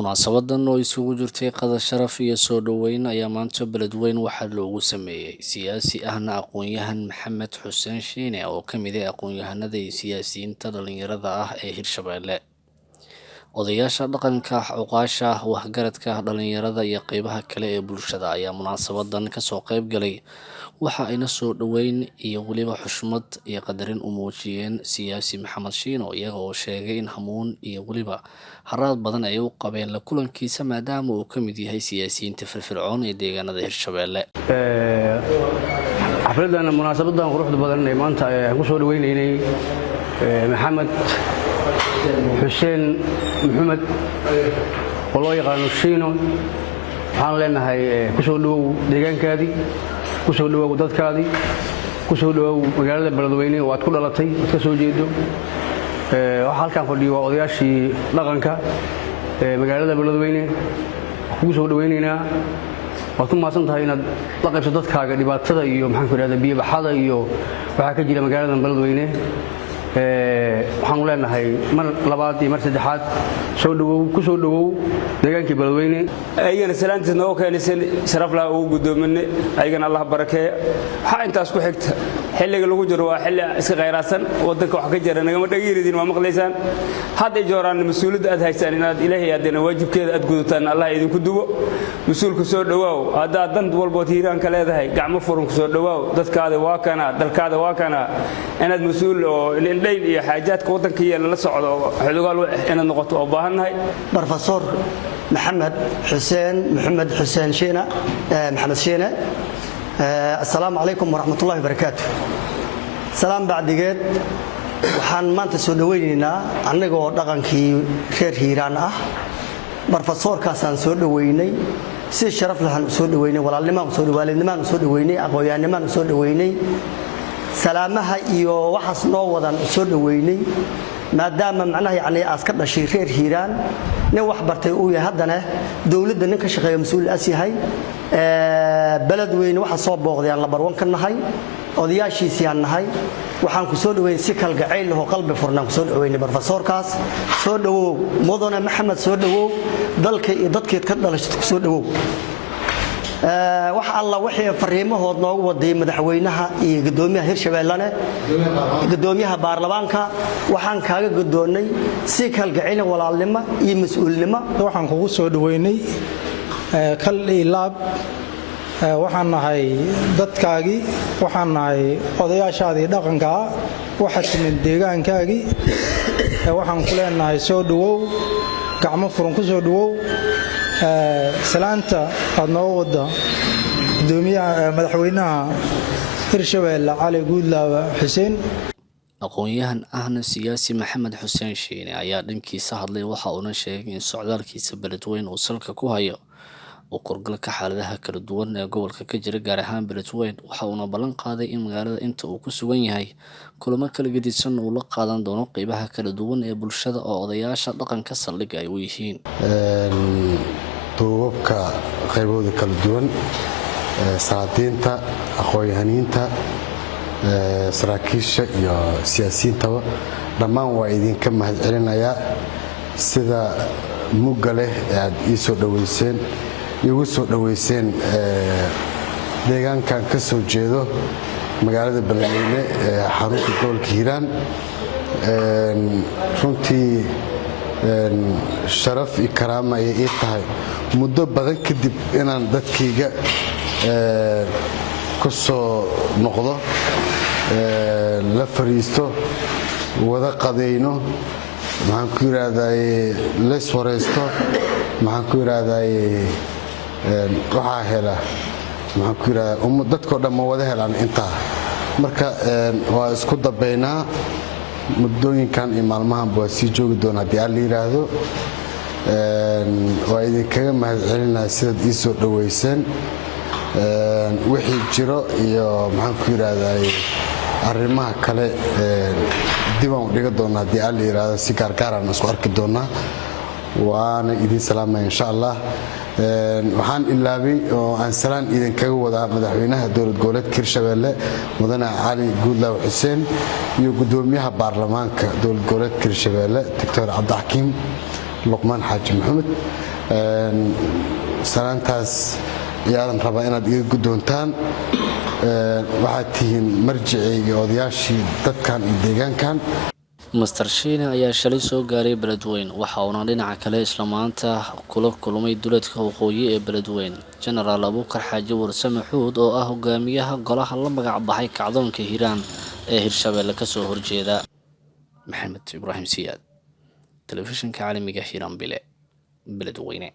munaasabadan oo isugu jirtay qada sharaf iyo soo dhoweyn ayaa maanta beledweyn waxaa loogu sameeyey siyaasi ahna aqoon-yahan maxamed xuseen shiine oo ka mid ah aqoon-yahanada iyo siyaasiyiinta dhalinyarada ah ee Hirshabeelle. Odayaasha dhaqanka, cuqaasha, waxgaradka, dhalinyarada iyo qeybaha kale ee bulshada ayaa munaasabadan kasoo qayb galay, waxa ayna soo dhoweyn iyo weliba xushmad iyo qadarin u muujiyeen siyaasi maxamed shiine iyaga oo sheegay in hamuun iyo weliba haraad badan ay u qabeen la kulankiisa maadaama uu ka mid yahay siyaasiyiinta firfircoon ee deegaanada Hirshabeelle. xafladan munaasabadan quruxda badan ee maanta aan ku soo dhaweynaynay maxamed xuseen maxamed oo loo yaqaano Shiino, waxaan leenahay ku soo dhawow deegaankaadii, ku soo dhawow dadkaadii, ku soo dhawow magaalada beledweyne oo aad ku dhalatay ka soo jeedo. waxa halkaan fadhiyo waa odayaashii dhaqanka magaalada beledweyne. ku soo dhaweynaynaa, waad ku maasan tahay inaad la qaybsato dadkaaga dhibaatada iyo maxaan ku yiraahdaa biyo baxada iyo waxa ka jira magaalada beledweyne. waxaan leenahay mar labaad iyo mar saddexaad soo dhawow, ku soo dhawow deegaankii beledweyne. ayagana salaantiis noo keenaysan sharaf leh oo gudoominay, ayagana Allah barakeeyo. waxa intaas ku xigta xilliga lagu jiro waa xilli iska qeyraasan, wadanka wax ka jira nagama dhagiridin, waa maqlaysaan. hadda jooraan mas'uuliyad aad haystaan inaad Ilaahay aadana waajibkeeda aad gudataan, Allah idinku dubo. mas'uulku soo dhawaaw, hadda dan walba tiiraan ka leedahay, gacmo furan ku soo dhawaaw, dadkaada waa kana, dalkaada waa kana, inaad mas'uul oo indhayn iyo xaajaadka wadanka yeela la socdo xuduugaal inaad noqoto oo baahannahay. Professor maxamed xuseen shiine maxamed shiine. assalaamu calaykum waraxmatullaahi wabarakaatuh. salaam bacdigeed waxaan maanta soo dhaweynaynaa annagoo dhaqankii reer hiiraan ah. barofesoorkaasaan soo dhaweynay, si sharaf lahaan u soo dhaweynay, walaalnimaan u soo dhawaaleednimaan u soo dhaweynay, aqoon-yahannimaan u soo dhaweynay, salaamaha iyo waxaas noo wadan u soo dhaweynay, maadaama macnaha yacni aas ka dhashay reer hiiraan, nin wax bartay uu yahay, haddana dowladda nin ka shaqeeya mas-uul as yahay. beledweyne waxa soo booqday aan lambar 1 ka nahay, odayaashiisiyaan nahay. waxaan ku soo dhaweyn si kalgacayl leh oo qalbi furnaan ku soo dhaweynay barofesoorkaas. soo dhawow mudane maxamed, soo dhawow dalka iyo dadkeed ka dhalashay ku soo dhawow. wax alla wixii fariimahood noogu waday madaxweynaha iyo gudoomiyaha Hirshabeelle, gudoomiyaha baarlamaanka, waxaan kaaga gudoonay si kalgacayl, walaalnimo iyo mas'uulnimo. waxaan kugu soo dhaweynay kal ilaab, waxaan nahay dadkaagii, waxaan nahay odayaashaadii dhaqanka, waxa timid deegaankaagii. waxaan ku leenahay soo dhawow, gacmo furan ku soo dhawow. salaanta aad noo wada gudoomiyaha madaxweynaha Hirshabeelle Cali Guudlaawe Xuseen. aqoon-yahan ahna siyaasi maxamed xuseen shiine ayaa dhankiisa hadlay, waxa uuna sheegay in socdaalkiisa beledweyne uu salka ku hayo oo korgalka xaaladaha kala duwan ee gobolka ka jira, gaar ahaan beledweyne. waxa uuna ballan qaaday in magaalada inta uu ku sugan yahay kulamo kala gedisan uu la qaadan doono qeybaha kala duwan ee bulshada oo odayaasha dhaqanka saldhig ay u yihiin. duubabka qaybooda kala duwan, salaadiinta, aqoon-yahaniinta, saraakiisha iyo siyaasiyiintaba dhammaan waa idinka mahadcelinayaa sida mugga leh ee aad iigu soo dhaweyseen deegaankan ka soo jeedo magaalada beledweyne ee xarunta gobolka hiiraan. runtii sharaf iyo karaama ayay ii tahay muddo badan kadib inaan dadkayga ku soo noqdo, la fariisto, wada qadayno, maxaan ku yiraahdaay leys wareysto, maxaan ku yiraahdaay waxaa hela, maxaan ku yiraahdaa dadkoo dhan ma wada helaan intaa. marka waa isku dabaynaa muddooyinkan iyo maalmahanba waa sii joogi doona haddii aan la yidhaahdo. waa idinkaga mahadcelinaya sidaad ii soo dhaweyseen. wixii jiro iyo maxaan ku yiraahdaay arrimaha kale dibaan u dhiga doona haddii aan la yidhaahdo, si gaargaaraan isku arki doonaa. waana idin salaamaya insha allah. waxaan ilaabay oo aan salaan idinkaga wadaa madaxweynaha dowlad goboleedka Hirshabeelle mudane Cali Guudlaawe Xuseen iyo gudoomiyaha baarlamaanka dowlad goboleedka Hirshabeelle Dr. Cabdi Xakiim Luqmaan Xaaji Maxamed. salaantaas ayaadan rabaa inaad iga guddoontaan. waxaad tihiin marjicii iyo odayaashii dadkan iyo deegaankan. Master Shiine ayaa shalay soo gaaray Beledweyne waxa uuna dhinaca kale isla maanta kula kulmay duleedka waqooyi ee Beledweyne General Abuukar Xaaji Warsame Xuud oo ah hogaamiyaha golaha la magac baxay kacdoonka Hiiraan ee Hirshabelle ka soo horjeeda. Maxamed Ibraahim Siyaad, telefishinka caalamiga Hiiraan Bile, Beledweyne.